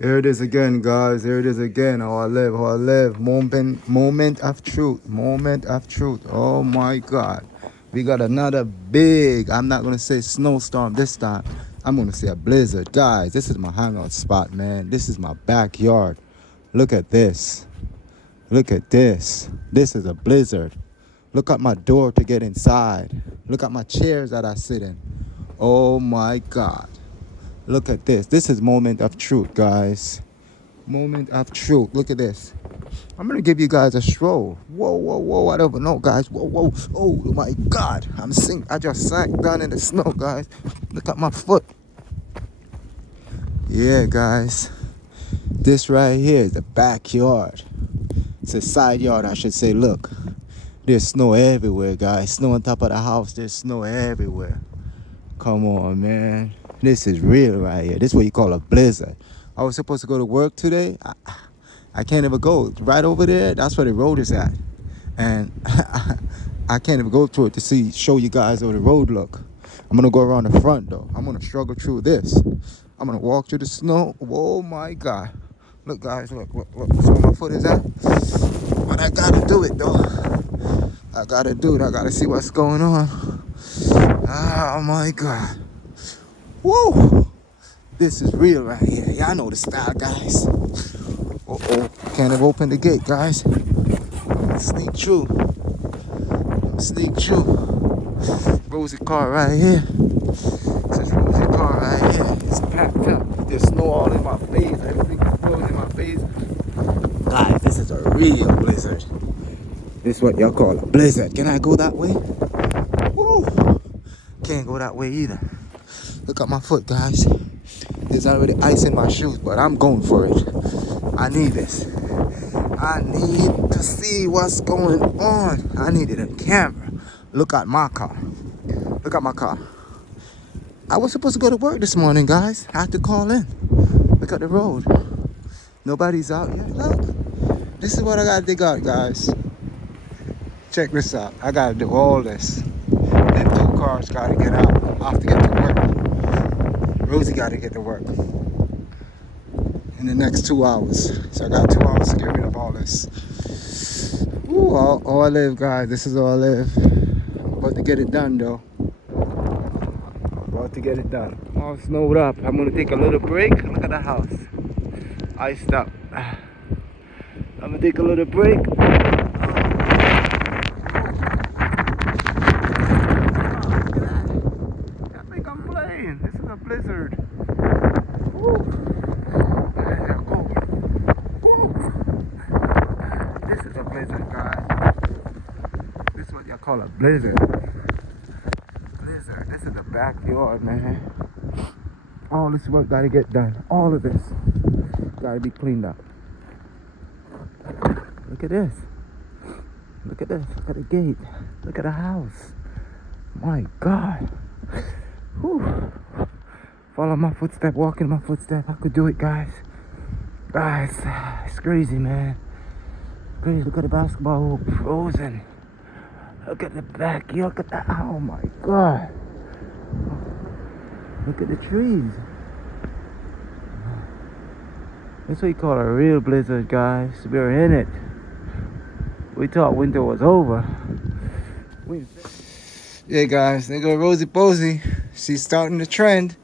Here it is again, guys. Here it is again. How I live, how I live. Moment of truth. Moment of truth. Oh my God. We got another big, I'm not gonna say snowstorm this time. I'm gonna say a blizzard. Guys, this is my hangout spot, man. This is my backyard. Look at this. Look at this. This is a blizzard. Look at my door to get inside. Look at my chairs that I sit in. Oh my God. Look at this. This is moment of truth, guys. Moment of truth. Look at this. I'm gonna give you guys a stroll. Whoa, whoa, whoa! I don't even know, guys. Whoa, whoa! Oh my God! I just sank down in the snow, guys. Look at my foot. Yeah, guys. This right here is the backyard. It's a side yard, I should say. Look, there's snow everywhere, guys. Snow on top of the house. There's snow everywhere. Come on, man. This is real right here. This is what you call a blizzard. I was supposed to go to work today. I can't even go. Right over there, that's where the road is at. And I can't even go through it to show you guys how the road look. I'm gonna go around the front though. I'm gonna struggle through this. I'm gonna walk through the snow. Oh my God. Look guys, look. That's where my foot is at. But I gotta do it though. I gotta do it. I gotta see what's going on. Oh my God. Woo! This is real right here. Y'all know the style, guys. Uh-oh. Can't have opened the gate, guys. Sneak through. Sneak through. Rosie car right here. This is Rosie car right here. It's packed up. There's snow all in my face. Everything is blowing in my face. Guys, this is a real blizzard. This is what y'all call a blizzard. Can I go that way? Woo! Can't go that way either. Look at my foot, guys. There's already ice in my shoes, but I'm going for it. I need this. I need to see what's going on. I need it on camera. Look at my car. Look at my car. I was supposed to go to work this morning, guys. I had to call in. Look at the road. Nobody's out yet. Look. This is what I gotta dig out, guys. Check this out. I gotta do all this. Them two cars gotta get out. I have to get to work. Rosie gotta get to work in the next 2 hours. So I got 2 hours to get rid of all this. Ooh, all I live, guys. This is all I live. About to get it done, though. About to get it done. All snowed up. I'm gonna take a little break. Look at the house. Iced up. I'm gonna take a little break. I think I'm playing. This is a blizzard. Woo. This is a blizzard, guys. This is what y'all call a blizzard. Blizzard. This is the backyard, man. All this work gotta get done. All of this gotta be cleaned up. Look at this. Look at this. Look at the gate. Look at the house. My God. Whew. Follow my footstep, walk in my footstep. I could do it, guys. Guys, it's crazy, man. Crazy. Look at the basketball hoop frozen. Look at the back. Look at that. Oh my God. Look at the trees. That's what you call a real blizzard, guys. We're in it. We thought winter was over. Yeah, guys. There go Rosie Posey. She's starting the trend.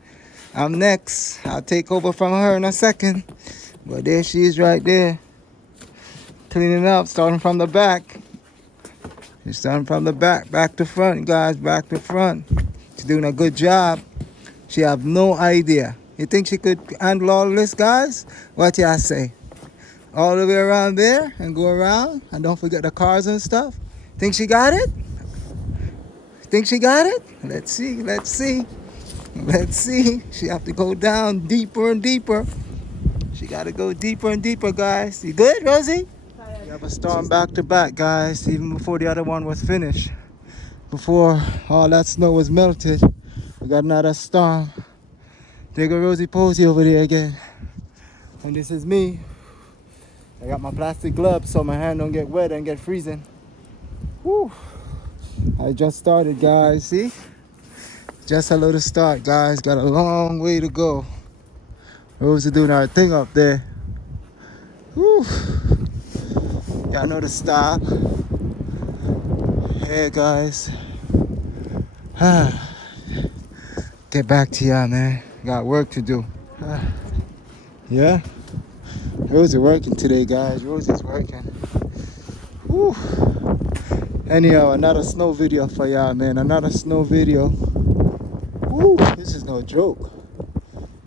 I'm next. I'll take over from her in a second. But there she is right there. Cleaning up, starting from the back. She's starting from the back to front, guys, back to front. She's doing a good job. She have no idea. You think she could handle all this, guys? What y'all say? All the way around there and go around and don't forget the cars and stuff. Think she got it? Think she got it? Let's see, let's see. Let's see. She have to go down deeper and deeper. She got to go deeper and deeper, guys. You good, Rosie? We have a storm back to back, guys, even before the other one was finished. Before all that snow was melted, we got another storm. There go Rosie Posey over there again. And this is me. I got my plastic gloves so my hand don't get wet and get freezing. Woo. I just started, guys, see? Just a little start, guys. Got a long way to go. Rosie doing our thing up there. Whew. Y'all know the style. Hey guys. Get back to y'all, man. Got work to do. Yeah? Rosie working today, guys. Rosie's working. Whew. Anyhow, another snow video for y'all, man. Another snow video. Woo, this is no joke.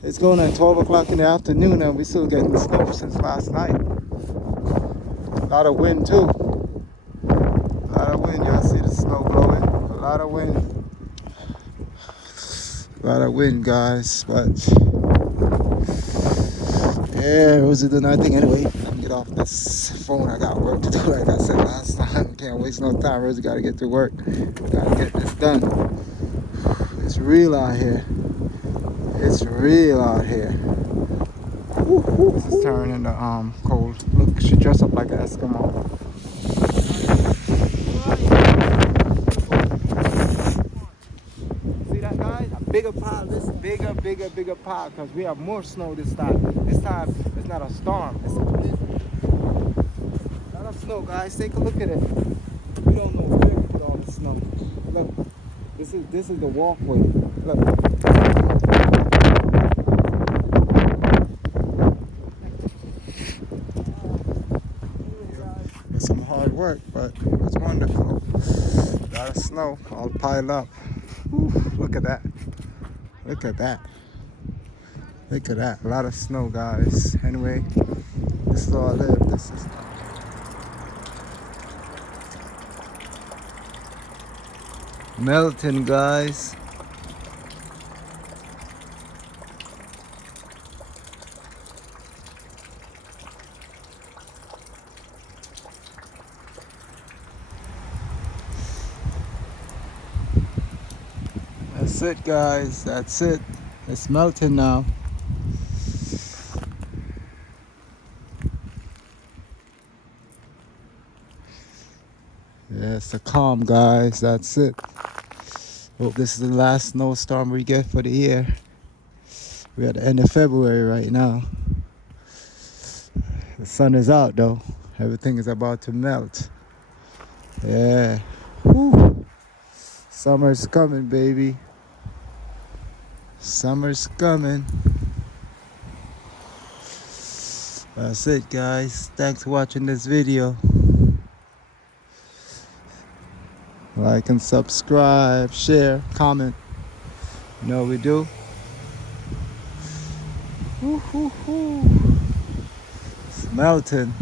It's going at 12 o'clock in the afternoon and we still getting snow since last night. A lot of wind too. A lot of wind, y'all see the snow blowing. A lot of wind. A lot of wind, guys, but yeah, Rosie doing nothing anyway. Let me get off this phone. I got work to do, like I said last time. Can't waste no time. Rosie gotta get to work. Gotta get this done. It's real out here. It's real out here. It's turning into cold. Look, she dressed up like an Eskimo. See that, guys? A bigger pile. This bigger pile, because we have more snow this time. This time it's not a storm. It's a blizzard. A lot of snow, guys. Take a look at it. We don't know where to put all the snow. Look, this is the walkway. Look. Some hard work, but it was wonderful. A lot of snow all piled up. Whew, look at that. Look at that. Look at that. A lot of snow, guys. Anyway, this is all I live. This is melting, guys. That's it, guys. That's it. It's melting now. Yeah, it's a calm, guys. That's it. Hope this is the last snowstorm we get for the year. We're at the end of February right now. The sun is out though. Everything is about to melt. Yeah. Whew. Summer's coming, baby. Summer's coming. That's it, guys. Thanks for watching this video. Like and subscribe, share, comment. You know what we do. Woo, woo, woo. It's melting.